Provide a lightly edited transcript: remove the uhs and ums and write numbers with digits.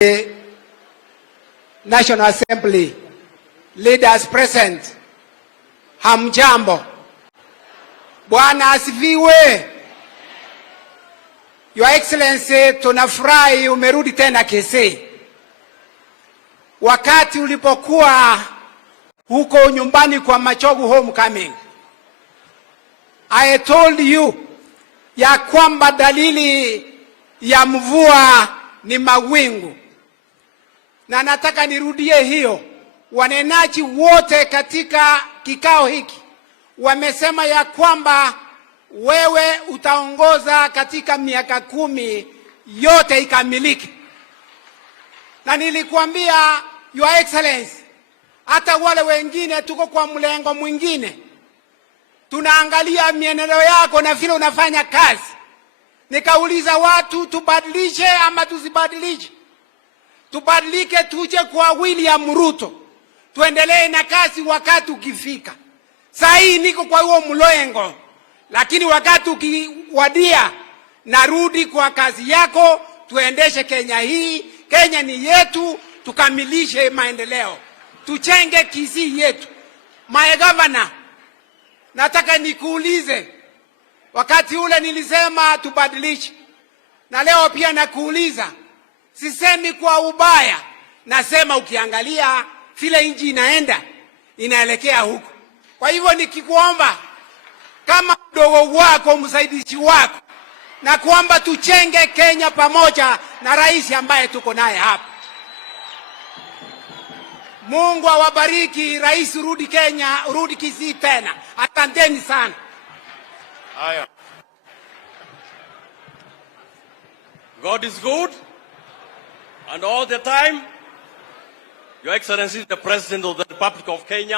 The National Assembly leaders present, hamjambo. Bwana asifiwe. Your Excellency, tunafurahi umerudi tena Kisii. Wakati ulipokuwa huko nyumbani kwa Machogu homecoming, I told you ya kwamba dalili ya mvua ni mawingu. Na nataka nirudie hiyo. Wanenaji wote katika kikao hiki wamesema ya kwamba wewe utaongoza katika miaka 10 yote ikamiliki. Na nilikuambia Your Excellency, hata wale wengine tuko kwa mlengo mwingine, tunaangalia mienendo yako na vile unafanya kazi. Nikauliza watu, tubadilishe ama tusibadilishe? Tubadilike tuje kwa William Ruto, tuendelee na kazi wakati ukifika. Saa hii niko kwa huo mlengo, lakini wakati ukiwadia narudi kwa kazi yako, tuendeshe Kenya hii. Kenya ni yetu, tukamilishe maendeleo, tuchenge Kisii yetu. My governor, nataka nikuulize, wakati ule nilisema tubadilishe, na leo pia nakuuliza. Sisemi kwa ubaya, nasema ukiangalia vile nchi inaelekea huko. Kwa hivyo nikikuomba kama mdogo wako, msaidizi wako, na kuomba tuchenge Kenya pamoja na rais ambaye tuko naye hapa. Mungu awabariki. Rais, rudi Kenya, rudi Kisii tena. Asanteni sana. Haya. God is good, and all the time. Your Excellency, the President of the Republic of Kenya.